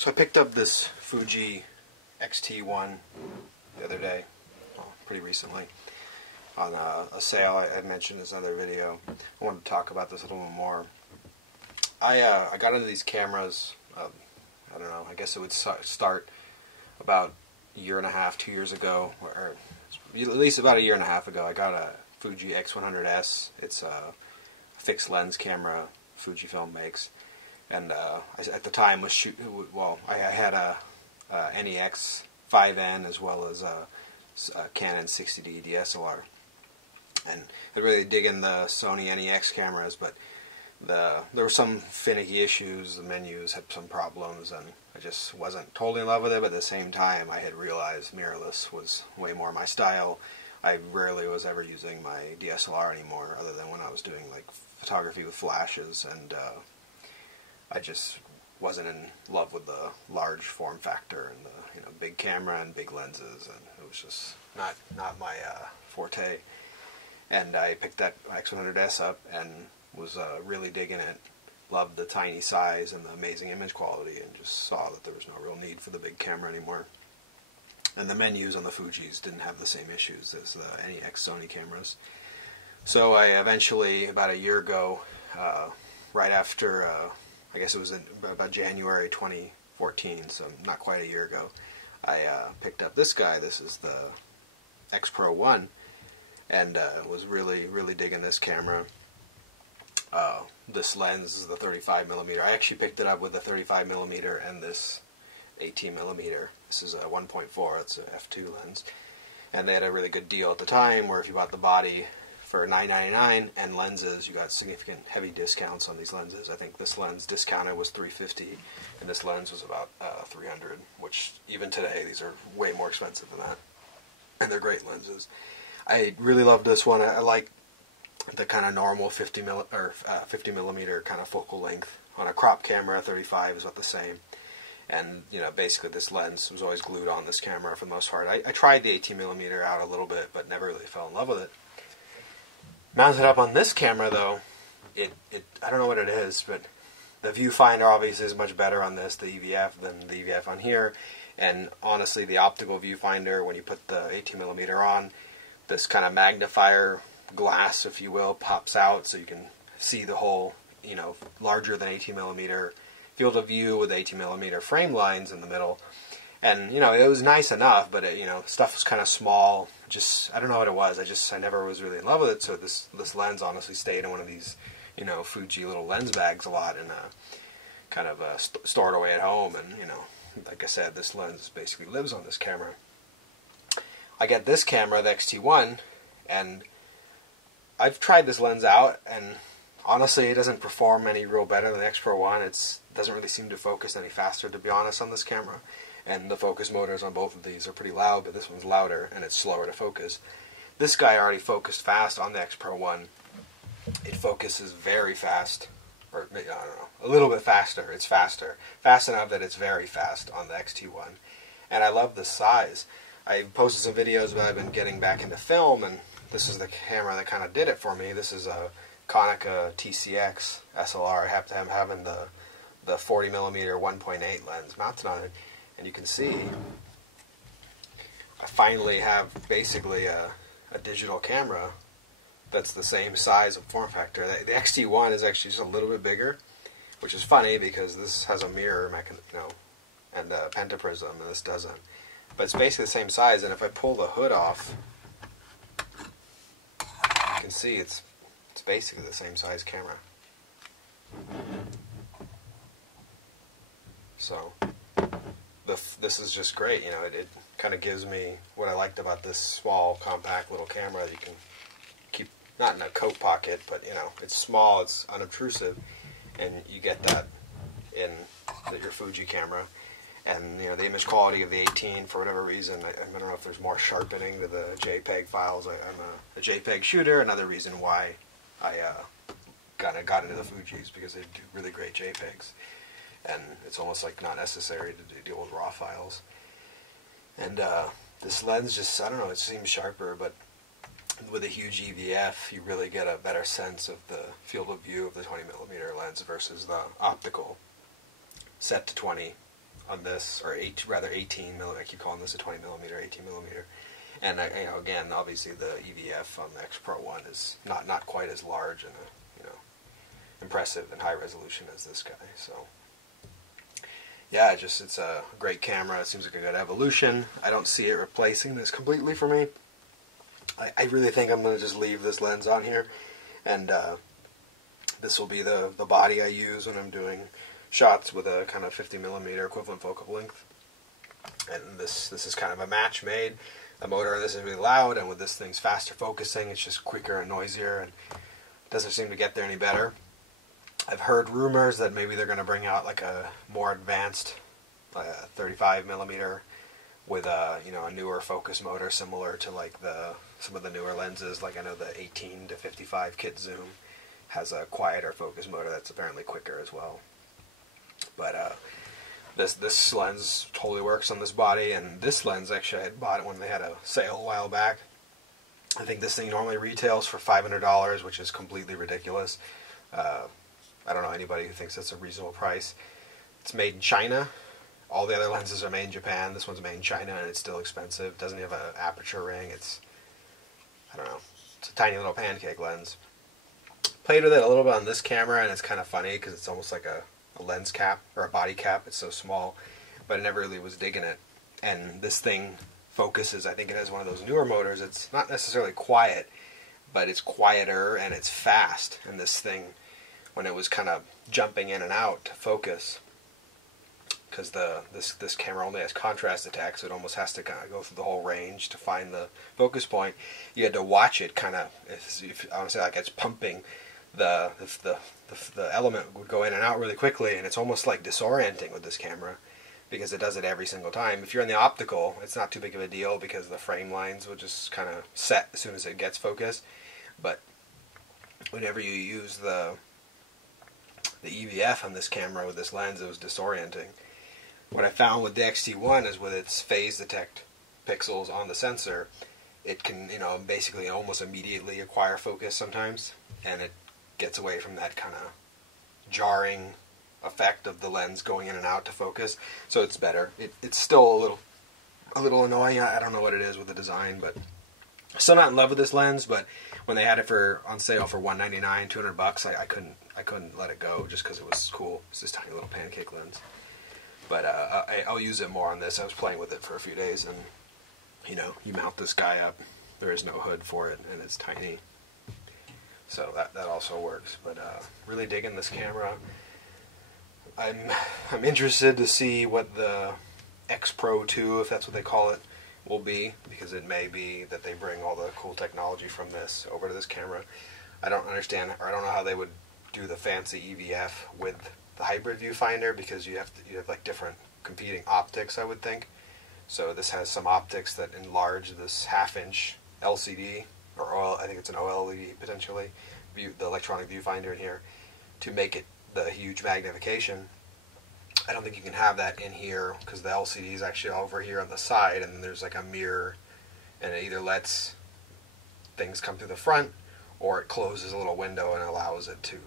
So I picked up this Fuji X-T1 the other day, well, pretty recently, on a sale I had mentioned in this other video. I wanted to talk about this a little bit more. I got into these cameras, I don't know, I guess it would start about a year and a half, 2 years ago, or at least about a year and a half ago. I got a Fuji X100S. It's a fixed lens camera Fujifilm makes. And at the time was I had a NEX 5N as well as a Canon 60D DSLR, and I really dig in the Sony NEX cameras, but there were some finicky issues. The menus had some problems, and I just wasn't totally in love with it. But at the same time, I had realized mirrorless was way more my style. I rarely was ever using my DSLR anymore, other than when I was doing like photography with flashes, and I just wasn't in love with the large form factor and the big camera and big lenses, and it was just not my forte. And I picked that X100S up and was really digging it. Loved the tiny size and the amazing image quality, and just saw that there was no real need for the big camera anymore. And the menus on the Fujis didn't have the same issues as the NEX Sony cameras. So I eventually, about a year ago, right after I guess it was about January 2014, so not quite a year ago, I picked up this guy. This is the X-Pro2, and was really digging this camera. This lens is the 35mm. I actually picked it up with the 35mm and this 18mm. This is a 1.4. It's a f2 lens, and they had a really good deal at the time where if you bought the body for $9.99 and lenses, you got significant heavy discounts on these lenses. I think this lens discounted was $350, and this lens was about $300, which even today these are way more expensive than that. And they're great lenses. I really love this one. I like the kind of normal 50 millimeter kind of focal length. On a crop camera, 35 is about the same. And basically this lens was always glued on this camera for the most part. I tried the 18mm out a little bit, but never really fell in love with it. Mounted up on this camera, though, I don't know what it is, but the viewfinder obviously is much better on this, the EVF, than the EVF on here. And honestly, the optical viewfinder, when you put the 18mm on, this kind of magnifier glass, if you will, pops out, so you can see the whole, larger than 18mm field of view with 18mm frame lines in the middle. And, it was nice enough, but, stuff was kind of small. Just, I don't know what it was. I never was really in love with it, so this lens honestly stayed in one of these, Fuji little lens bags a lot, and kind of stored away at home. And, like I said, this lens basically lives on this camera. I get this camera, the X-T1, and I've tried this lens out, and honestly, it doesn't perform any real better than the X-Pro2. It doesn't really seem to focus any faster, to be honest, on this camera. And the focus motors on both of these are pretty loud, but this one's louder, and it's slower to focus. This guy already focused fast on the X-Pro2. It focuses very fast, or I don't know, a little bit faster. It's faster. Fast enough that it's very fast on the X-T1. And I love the size. I posted some videos about I've been getting back into film, and this is the camera that kind of did it for me. This is a Konica TCX SLR. I have to have having the 40mm 1.8 lens mounted on it. And you can see I finally have basically a digital camera that's the same size and form factor. The X-T1 is actually just a little bit bigger, which is funny because this has a mirror and a pentaprism, and this doesn't. But it's basically the same size, and if I pull the hood off, you can see it's basically the same size camera. So this is just great. It kind of gives me what I liked about this small, compact little camera that you can keep, not in a coat pocket, but it's small, it's unobtrusive, and you get that in your Fuji camera. And the image quality of the 18, for whatever reason, I don't know if there's more sharpening to the JPEG files. I'm a JPEG shooter. Another reason why I got into the Fujis, because they do really great JPEGs. And it's almost like not necessary to deal with raw files. And this lens just, I don't know, it seems sharper, but with a huge EVF, you really get a better sense of the field of view of the 20mm lens versus the optical set to 20 on this, or rather 18 millimeter. I keep calling this a 20 millimeter, 18 millimeter. And again, obviously the EVF on the X-Pro2 is not quite as large and impressive and high resolution as this guy. So yeah, it's a great camera. It seems like a good evolution. I don't see it replacing this completely for me. I really think I'm going to just leave this lens on here, and this will be the body I use when I'm doing shots with a kind of 50 millimeter equivalent focal length. And this is kind of a match made. The motor on this is really loud, and with this thing's faster focusing, it's just quicker and noisier, and it doesn't seem to get there any better. I've heard rumors that maybe they're going to bring out like a more advanced 35 millimeter with a a newer focus motor, similar to like some of the newer lenses. Like I know the 18 to 55 kit zoom has a quieter focus motor that's apparently quicker as well. But this lens totally works on this body, and this lens actually I had bought it when they had a sale a while back. I think this thing normally retails for $500, which is completely ridiculous. I don't know anybody who thinks that's a reasonable price. It's made in China. All the other lenses are made in Japan. This one's made in China, and it's still expensive. Doesn't have an aperture ring. I don't know. It's a tiny little pancake lens. Played with it a little bit on this camera, and it's kind of funny because it's almost like a lens cap or a body cap. It's so small, but I never really was digging it. And this thing focuses. I think it has one of those newer motors. It's not necessarily quiet, but it's quieter and it's fast. And this thing, when it was kind of jumping in and out to focus, because this camera only has contrast attack, so it almost has to kind of go through the whole range to find the focus point. You had to watch it kind of, if I want to say like it's pumping, the element would go in and out really quickly, and it's almost like disorienting with this camera because it does it every single time. If you're in the optical, it's not too big of a deal because the frame lines will just kind of set as soon as it gets focused. But whenever you use the EVF on this camera with this lens, it was disorienting. What I found with the X-T1 is with its phase detect pixels on the sensor, it can, basically almost immediately acquire focus sometimes, and it gets away from that kind of jarring effect of the lens going in and out to focus, so it's better. It's still a little annoying. I don't know what it is with the design, but still not in love with this lens. But when they had it on sale for $199, $200, I couldn't let it go just because it was cool. It's this tiny little pancake lens. But I'll use it more on this. I was playing with it for a few days, and you mount this guy up. There is no hood for it, and it's tiny. So that also works. But really digging this camera. I'm interested to see what the X-Pro2, if that's what they call it, will be, because it may be that they bring all the cool technology from this over to this camera. I don't understand, or I don't know how they would do the fancy EVF with the hybrid viewfinder, because you have like different competing optics, I would think. So this has some optics that enlarge this half-inch LCD, or I think it's an OLED potentially, the electronic viewfinder in here, to make it the huge magnification. I don't think you can have that in here because the LCD is actually over here on the side, and then there's like a mirror, and it either lets things come through the front or it closes a little window and allows it to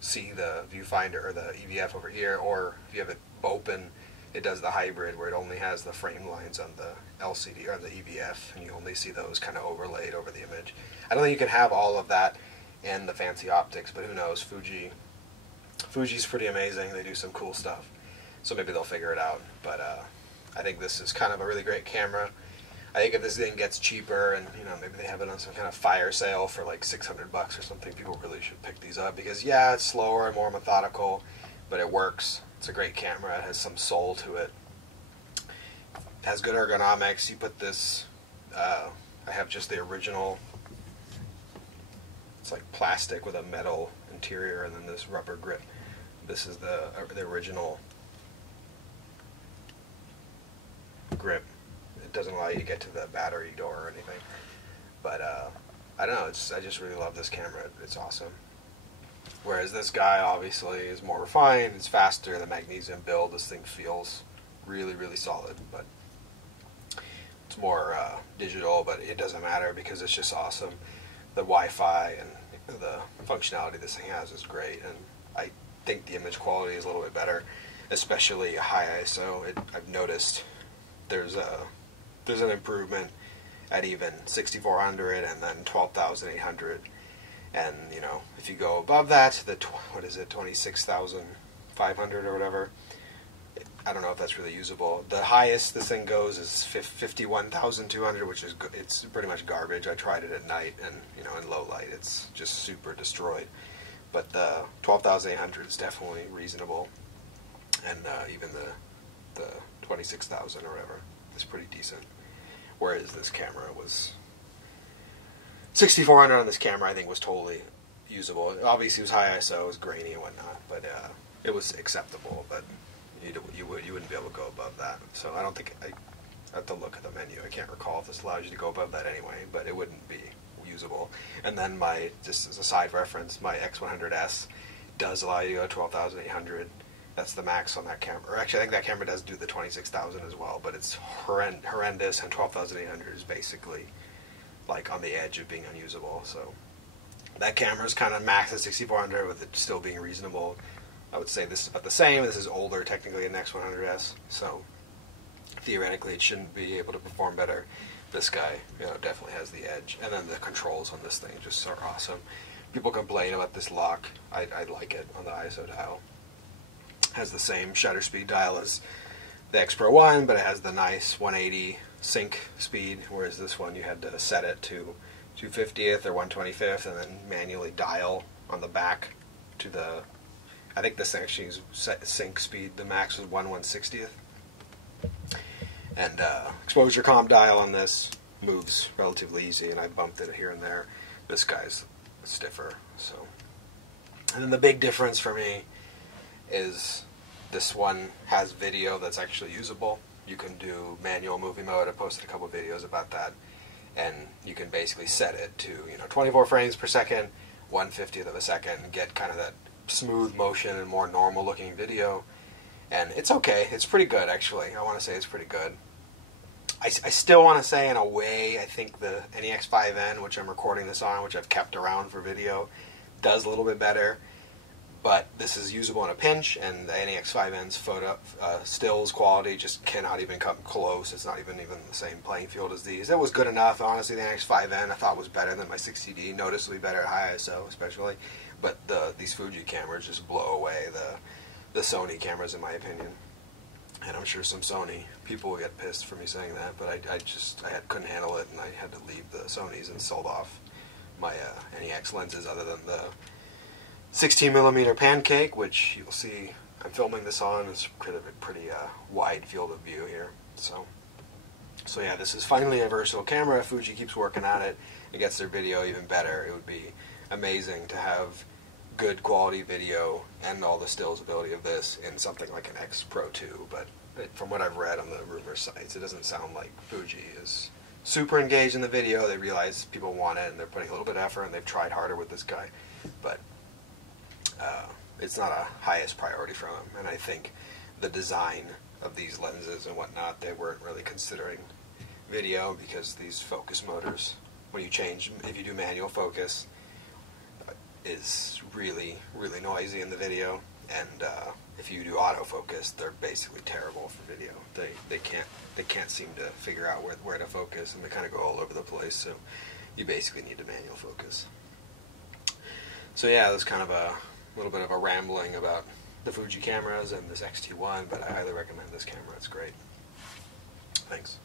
see the viewfinder or the EVF over here, or if you have it open, it does the hybrid where it only has the frame lines on the LCD or the EVF, and you only see those kind of overlaid over the image. I don't think you can have all of that in the fancy optics, but who knows. Fuji's pretty amazing. They do some cool stuff, so maybe they'll figure it out. But I think this is kind of a really great camera. I think if this thing gets cheaper, and maybe they have it on some kind of fire sale for like $600 or something, people really should pick these up, because yeah, it's slower and more methodical, but it works. It's a great camera. It has some soul to it. It has good ergonomics. You put this, I have just the original, it's like plastic with a metal interior and then this rubber grip. This is the original grip. It doesn't allow you to get to the battery door or anything. But I don't know, I just really love this camera. It's awesome. Whereas this guy obviously is more refined, it's faster, the magnesium build, this thing feels really, really solid. But it's more digital, but it doesn't matter because it's just awesome. The Wi-Fi and the functionality this thing has is great, and I think the image quality is a little bit better. especially high ISO. I've noticed there's an improvement at even 6400 and then 12,800, and you know, if you go above that, the 26,500 or whatever, I don't know if that's really usable. The highest this thing goes is 51,200, which is it's pretty much garbage. I tried it at night, and you know, in low light, it's just super destroyed. But the 12,800 is definitely reasonable, and even the 26,000 or whatever is pretty decent. Whereas this camera was 6,400 on this camera, I think was totally usable. Obviously, it was high ISO, it was grainy and whatnot, but it was acceptable. But you wouldn't be able to go above that. So I don't think, I have to look at the menu. I can't recall if this allows you to go above that anyway, but it wouldn't be usable. And then just as a side reference, my X100S does allow you to go to 12,800. That's the max on that camera. Or actually, I think that camera does do the 26,000 as well, but it's horrendous, and 12,800 is basically like on the edge of being unusable. So that camera is kind of max at 6,400 with it still being reasonable. I would say this is about the same. This is older technically than X100S, so theoretically it shouldn't be able to perform better. This guy, you know, definitely has the edge. And then the controls on this thing just are awesome. People complain about this lock. I like it on the ISO dial. Has the same shutter speed dial as the X-Pro2, but it has the nice 180 sync speed, whereas this one you had to set it to 250th or 125th and then manually dial on the back to the, I think this actually is set sync speed, the max was 1/160th. And exposure comp dial on this moves relatively easy, and I bumped it here and there. This guy's stiffer. So, and then the big difference for me is this one has video that's actually usable. You can do manual movie mode. I posted a couple videos about that, and you can basically set it to 24 frames per second, 1/50th of a second, and get kind of that smooth motion and more normal looking video. And it's okay. It's pretty good, actually. I want to say it's pretty good. I still want to say, in a way, I think the NEX5N, which I'm recording this on, which I've kept around for video, does a little bit better. But this is usable in a pinch, and the NEX5N's photo stills quality just cannot even come close. It's not even the same playing field as these. It was good enough. Honestly, the NEX5N I thought was better than my 60D, noticeably better at high ISO especially. But these Fuji cameras just blow away the Sony cameras, in my opinion. And I'm sure some Sony people will get pissed for me saying that, but I couldn't handle it, and I had to leave the Sonys and sold off my NEX lenses, other than the 16mm pancake, which you'll see I'm filming this on. It's kind of a pretty wide field of view here. So yeah, this is finally a versatile camera. Fuji keeps working on it and gets their video even better. It would be amazing to have good quality video and all the stills ability of this in something like an X-Pro2, but from what I've read on the rumor sites, it doesn't sound like Fuji is super engaged in the video. They realize people want it, and they're putting a little bit of effort, and they've tried harder with this guy, but it's not a highest priority for them. And I think the design of these lenses and whatnot, they weren't really considering video, because these focus motors, when you change, if you do manual focus, is really, really noisy in the video, and if you do autofocus, they're basically terrible for video. They can't seem to figure out where to focus, and they kind of go all over the place. So you basically need to manual focus. So yeah, there's kind of a little bit of a rambling about the Fuji cameras and this X-T1, but I highly recommend this camera. It's great. Thanks.